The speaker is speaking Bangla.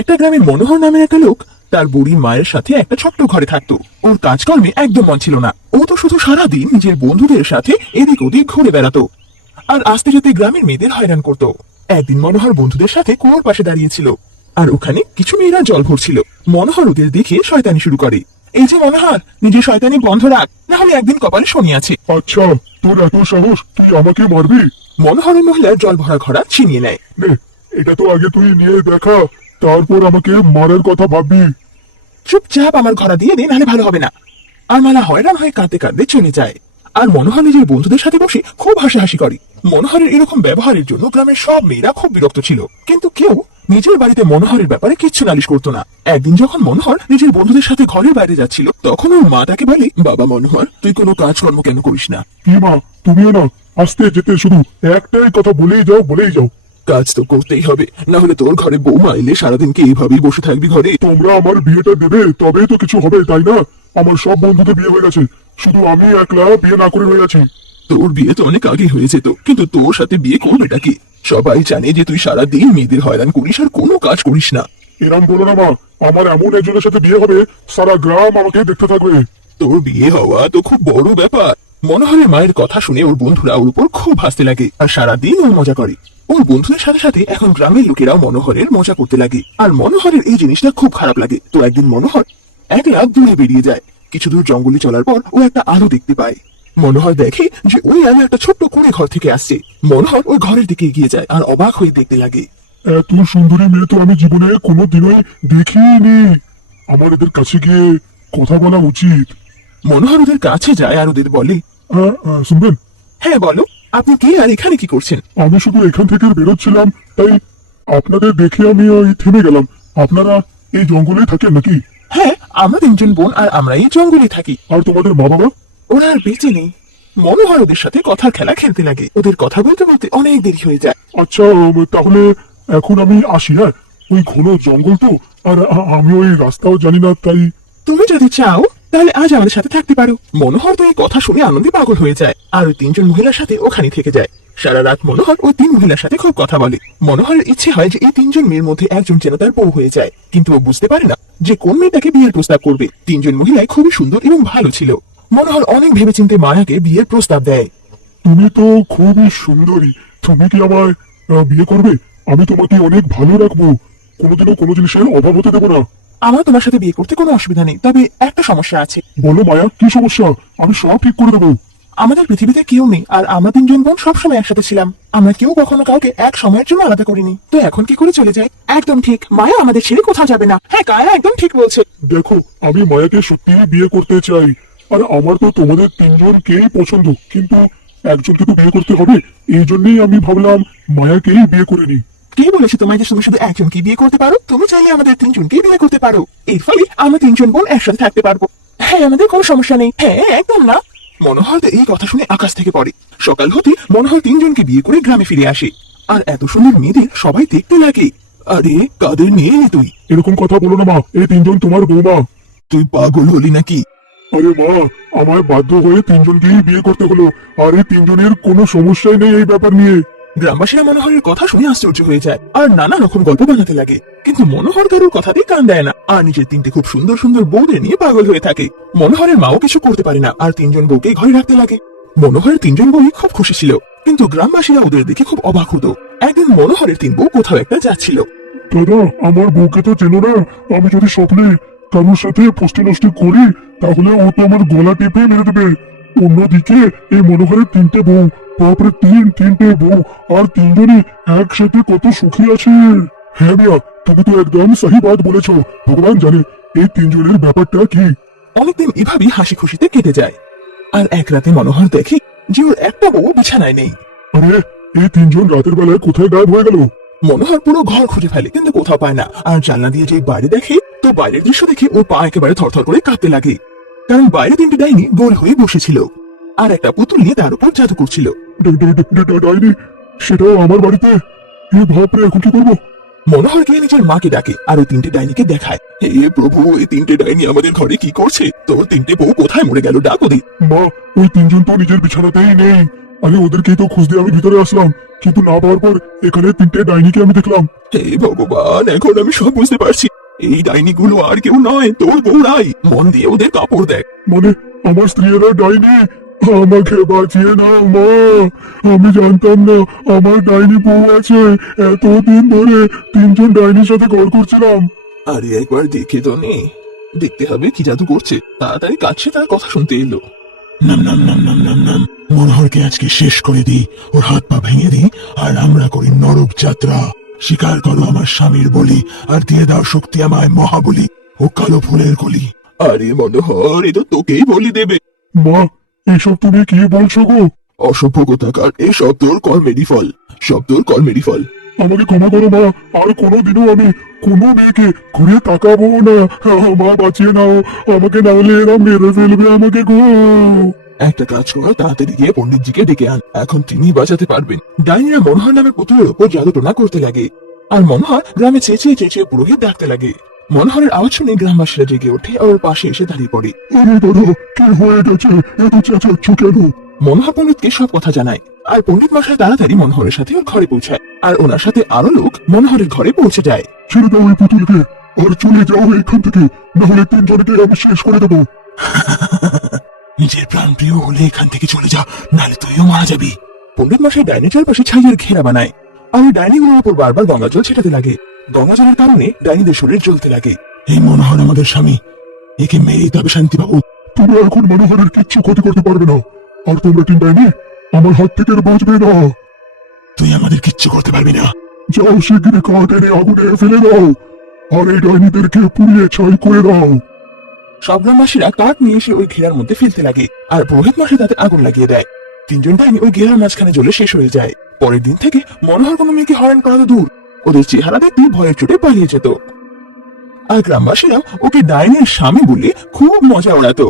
একটা গ্রামে মনোহর নামের একটা লোক তার বুড়ি মায়ের সাথে একটা ছোট্ট ঘরে থাকতো। ওর কাজকর্মে একদম মন ছিল না। ও তো শুধু সারাদিন নিজের বন্ধুদের সাথে এদিক ওদিক ঘুরে বেড়াতো আর আস্তে যেতে গ্রামের মেয়েদের হয়রান করতো। একদিন মনোহর বন্ধুদের সাথে কুয়োর পাশে দাঁড়িয়েছিল আর ওখানে কিছু মেয়েরা জল ভরছিল। মনোহর ওদের দেখে শয়তানি শুরু করে। এই যে মনোহর, নিজের শয়তানি বন্ধ রাখ, না হলে একদিন কপালে শনি আছে। আচ্ছা, তোর এত সাহস, তুই আমাকে মারবি? মনোহর ওই মহিলার জল ভরা ঘড়া ছিনিয়ে নেয়। নে, এটা তো আগে তুই নিয়ে দেখা, তারপর আমাকে মারার কথা ভাববি। চুপচাপ আমার ঘড়া দিয়ে দে, নাহলে ভালো হবে না। আর মালা হয়রান হয়ে কাঁদতে কাঁদতে চলে যায়। আর মনোহর নিজের বন্ধুদের সাথে বসে খুব হাসাহাসি করে। মনোহরের এরকম ব্যবহারের জন্য গ্রামের সব মেয়েরা খুব বিরক্ত ছিল, কিন্তু কেউ নিজের বাড়িতে মনোহরের ব্যাপারে কিচ্ছু নালিশ করতো না। একদিন যখন মনোহর নিজের বন্ধুদের সাথে ঘরের বাইরে যাচ্ছিল, তখন ওর মা তাকে বলে, বাবা মনোহর, তুই কোনো কাজকর্ম কেন করিস না? কি মা, তুমিও না আস্তে যেতে শুধু একটাই কথা বলেই যাও। কাজ তো করতেই হবে, না হলে তোর ঘরে বৌমা এলে সারাদিন কি এইভাবেই বসে থাকবি ঘরে? তোমরা আমার বিয়েটা দেবে, তবেই তো কিছু হবে, তাই না? আমার সব বন্ধুদের বিয়ে হয়ে গেছে, শুধু আমি একলা বিয়ে না করে রয়ে আছি। তোর বিয়ে তো অনেক আগে হয়েছে তো, কিন্তু তোর সাথে বিয়ে করবেটা কি? সবাই জানে যে তুই সারাদিন মেয়েদের হয়রান করিস আর কোনো কাজ করিস না। এরম বলো না মা, আমার এমন একজনের সাথে বিয়ে হবে, সারা গ্রাম আমাকে দেখতে থাকবে। তোর বিয়ে হওয়া তো খুব বড় ব্যাপার। মনোহরের মায়ের কথা শুনে ওর বন্ধুরা ওর উপর খুব হাসতে লাগে আর সারাদিন ওর মজা করে। ওর বন্ধুদের সাথে সাথে এখন গ্রামের লোকেরাও মনোহরের মজা করতে লাগে, আর মনোহরের এই জিনিসটা খুব খারাপ লাগে। তো একদিন মনোহর একলা দূরে বেরিয়ে যায়। কিছু দূর জঙ্গলে চলার পর ও একটা আলো দেখতে পায়। মনোহর দেখে যে ওই আলো একটা ছোট্ট কুঁড়ে ঘর থেকে আসছে। মনোহর ওই ঘরের দিকে এগিয়ে যায় আর অবাক হয়ে দেখতে লাগে। এত সুন্দরী মেয়ে তো আমি জীবনে কোনোদিনই দেখিনি। আমার এদের কাছে গিয়ে কথা বলা উচিত। মনোহর ওদের কাছে যায় আর ওদের বলে, শুনবেন? হ্যাঁ বলো, আপনি কে আর এখানে কি করছেন? আমি শুধু এখান থেকে বেরোচ্ছিলাম, তাই আপনাদের দেখে আমি ওই থেমে গেলাম। আপনারা এই জঙ্গলেই থাকেন নাকি? হ্যাঁ, আমরা তিনজন বোন আর আমরা এই জঙ্গলে থাকি। আর তোমাদের মা বাবা? ওরা আর বেঁচে নেই। মনোহর ওদের সাথে কথার খেলা খেলতে লাগে। ওদের কথা বলতে বলতে অনেক দেরি হয়ে যায়। আচ্ছা, তাহলে এখন আমি আসি। হ্যাঁ, ওই ঘন জঙ্গল তো, আর আমি ওই রাস্তাও জানি না, তাই। তুমি যদি চাও তাহলে আজ আমাদের সাথে থাকতে পারো। মনোহর তো এই কথা শুনে আনন্দে পাগল হয়ে যায় আর ওই তিনজন মহিলার সাথে ওখানে থেকে যায়। সারা রাত মনোহর ওই তিন মহিলার সাথে খুব কথা বলে। মনোহরের ইচ্ছে হয় যে এই তিনজন মেয়ের মধ্যে একজন যেন তার বউ হয়ে যায়, কিন্তু ও বুঝতে পারে না যে কোন মেয়েটাকে বিয়ের প্রস্তাব করবে। তিনজন মহিলাই খুবই সুন্দর এবং ভালো ছিল। মনোহর অনেক ভেবেচিন্তে মায়াকে বিয়ের প্রস্তাব দেয়। তুমি তো খুবই সুন্দরী, তুমি কি আমায় বিয়ে করবে? আমি তোমাকে অনেক ভালো রাখবো, কোনোদিনও কোনো জিনিসের অভাব হতে দেবো না। আমার তোমার সাথে বিয়ে করতে কোনো অসুবিধা নেই, তবে একটা সমস্যা আছে। বলো মায়া, কি সমস্যা? আমি সব ঠিক করে দেবো। আমাদের পৃথিবীতে কেউ নেই আর আমরা তিনজন বোন সবসময় একসাথে ছিলাম। আমরা কেউ কখনো কাউকে এক সময়ের জন্য আলাদা করিনি, তো এখন কি করে চলে যায়? একদম ঠিক, মায়া আমাদের ছেড়ে কোথাও যাবে না। হ্যাঁ, কায়া একদম ঠিক বলছে। দেখো, আমি মায়াকে সত্যিই বিয়ে করতে চাই, আর আমার তো তোমাদের তিনজনকেই পছন্দ, কিন্তু একজনকে তো বিয়ে করতে হবে। এই জন্যই আমি ভাবলাম মায়াকেই বিয়ে করে নিই। কে বলেছে তোমায় যে তুমি শুধু একজনকে বিয়ে করতে পারো? তুমি চাইলে আমাদের তিনজনকে বিয়ে করতে পারো। এর ফলে আমরা তিনজন বোন একসাথে থাকতে পারবো। হ্যাঁ, আমাদের কোনো সমস্যা নেই। হ্যাঁ, একদম না। মনোহর এই কথা শুনে আকাশ থেকে পড়ে। সকাল হতে মনোহর তিনজনকে বিয়ে করে গ্রামে ফিরে আসে আর এত সুন্দর মেয়েদের সবাই দেখতে লাগে। আরে, কাদের নিয়ে এলি তুই? এরকম কথা বলো না মা, এই তিনজন তোমার বৌমা। তুই পাগল হলি নাকি? আরে মা, আমায় বাধ্য হয়ে তিনজনকেই বিয়ে করতে হলো, আর এই তিনজনের কোনো সমস্যাই নেই এই ব্যাপার নিয়ে। গ্রামবাসীরা মনোহরের কথা শুনে আশ্চর্য হয়ে যায় আর নানা রকম গল্প বানাতে লাগে, কিন্তু মনোহর কারোর কথাতে কান দেয় না আর নিজের তিনটে খুব সুন্দর সুন্দর বউদের নিয়ে পাগল হয়ে থাকে। মনোহরের মাও কিছু করতে পারে না আর তিনজন বউকে ঘরে রাখতে লাগে। মনোহরের তিনজন বউই খুব খুশি ছিল, কিন্তু গ্রামবাসীরা ওদের দেখে খুব অবাক হতো। একদিন মনোহরের তিন বউ কোথাও একটা যাচ্ছিল। দাদা, আমার বউকে তো চেনো না। আমি যদি স্বপ্নে কারোর সাথে ফষ্টি নষ্টি করি, তাহলে ও তো আমার গলা টিপে মেরে দেবে। অন্যদিকে এই মনোহরের তিনটে বউ, বাপরে তিনটে বউ, আর তিনজনই একসাথে কত সুখী আছে। হ্যাঁ মিয়া, তুমি তো একদম সহি বাত বলেছো। ভগবান জানে এই তিনজনের ব্যাপারটা কি। অনেকদিন এভাবেই হাসি খুশিতে কেটে যায়। আর এক রাতে মনোহর দেখে যে ওর একটা বউ বিছানায় নেই। আরে, এই তিনজন রাতের বেলায় কোথায় গায়েব হয়ে গেল? মনোহর পুরো ঘর খুঁজে ফেলে, কিন্তু কোথাও পায় না। আর জানলা দিয়ে যে বাইরে দেখে, তো বাইরের দৃশ্য দেখে ওর পা একেবারে থরথর করে কাঁপতে লাগে, কারণ বাইরে তিনটে ডাইনি গোল হয়ে বসেছিল আর একটা পুতুল নিয়ে তার উপর জাদু করছিল। ডাইনি? সেটাও আমার বাড়িতে? এই বাপরে, এখন কি করবো? মনোহর গিয়ে নিজের মাকে ডাকে আর ওই তিনটে ডাইনিকে দেখায়। হে প্রভু, এই তিনটে ডাইনি আমাদের ঘরে কি করছে? তোর তিনটে বউ কোথায় মরে গেল? ডাক ওদের। মা, ওই তিনজন তো নিজের বিছানাতেই নেই। আরে, ওদেরকেই তো খুঁজতে আমি ভিতরে আসলাম, কিন্তু না পাওয়ার পর এখানে তিনটে ডাইনিকে আমি দেখলাম। হে ভগবান, এখন আমি সব বুঝতে পারছি। এই ডাইনিগুলো আর কেউ নয়, তোর বউরাই। মন দিয়ে ওদের কাপড় দেখ। মানে আমার স্ত্রীরা ডাইনি? আমাকে বাঁচিয়ে নাও মা, আমি জানতাম না আমার ডাইনি বউ আছে। এতদিন ধরে তিনজন ডাইনির সাথে ঘর করছিলাম। আরে একবার দেখে তো নে, দেখতে হবে কি জাদু করছে। তাড়াতাড়ি কাছে তার কথা শুনতে এলো। নাম নাম নাম নাম নাম নাম, মনোহরকে আজকে শেষ করে দি, ওর হাত পা ভেঙে দি, আর আমরা করি নরক যাত্রা। স্বীকার করো আমার স্বামীর বলি, আর দিয়ে দাও শক্তি আমায় মহাবলী ও কালো ফুলের কলি। আরে মনোহর, এ তো তোকেই বলি দেবে। মা, এসব তুমি কি বলছো গো? অসভ্য কোথাকার, এসব তোর কর্মেরই ফল, সব তোর কর্মেরই ফল। আমাকে ক্ষমা করো মা, আর কোনোদিনও আমি কোনো মেয়েকে ঘুরে তাকাবো না। মা বাঁচিয়ে নাও আমাকে, না হলে এরা মেরে ফেলবে আমাকে গো। একটা কাজ কর, তাড়াতাড়ি গিয়ে পণ্ডিতজিকে ডেকে আন, এখন তিনি বাঁচাতে পারবেন। ডাইনিরা মনোহর নামের পুতুলের উপর জাদু টোনা করতে লাগে, আর মনোহর গ্রামে চেঁচিয়ে চেঁচিয়ে পুরোহিত ডাকতে লাগে। মনোহরের আওয়াজ শুনে গ্রামবাসীরা জেগে ওঠে আর ওর পাশে এসে দাঁড়িয়ে পড়ে। আরে দাদা, কি হয়ে গেছে? এত চেঁচাচ্ছ কেন? মনোহর পণ্ডিতকে সব কথা জানায়, আর পণ্ডিত মশাই তাড়াতাড়ি মনোহরের সাথে ওর ঘরে পৌঁছায়, আর ওনার সাথে আরো লোক মনোহরের ঘরে পৌঁছে যায়। ছেড়ে দাও এই পুতুলকে, আর চলে যাও এখান থেকে, না হলে তিনজনকে আমি শেষ করে দেবো। নিজের প্রাণ প্রিয় হলে এখান থেকে চলে যা, নাহলে তুইও মারা যাবি। পণ্ডিত মশাই ডাইনি চারপাশে ছাইয়ের ঘেরা বানায়, আর ওই ডাইনিগুলোর উপর বারবার গঙ্গা জল ছেটাতে লাগে। গঙ্গা জলের কারণে ডাইনিদের শরীর জ্বলতে লাগে। এই মনোহর আমাদের স্বামী, একে মেরেই তবে শান্তি পাবো। তোমরা এখন মনোহরের কিচ্ছু ক্ষতি করতে পারবে না, আর তোমরা তিন ডাইনি আমার হাত থেকে আর বাঁচবে না। তুই আমাদের কিচ্ছু করতে পারবি না। যাও শিগগিরই কাঠ এনে আগুনে ফেলে দাও, আর এই ডাইনিদেরকে পুড়িয়ে ছাই করে দাও। সব গ্রামবাসীরা কাঠ নিয়ে এসে ওই ঘেরার মধ্যে ফেলতে লাগে, আর পুরোহিত মশাই তাতে আগুন লাগিয়ে দেয়। তিনজন ডাইনি ওই ঘেরার মাঝখানে জ্বলে শেষ হয়ে যায়। পরের দিন থেকে মনোহর কোনো মেয়েকে হয়রান করা তো দূর, ওদের চেহারা দেখতে ভয়ের চোটে পালিয়ে যেত। আর গ্রামবাসীরা ওকে ডাইনির স্বামী বলে খুব মজা ওড়াতো।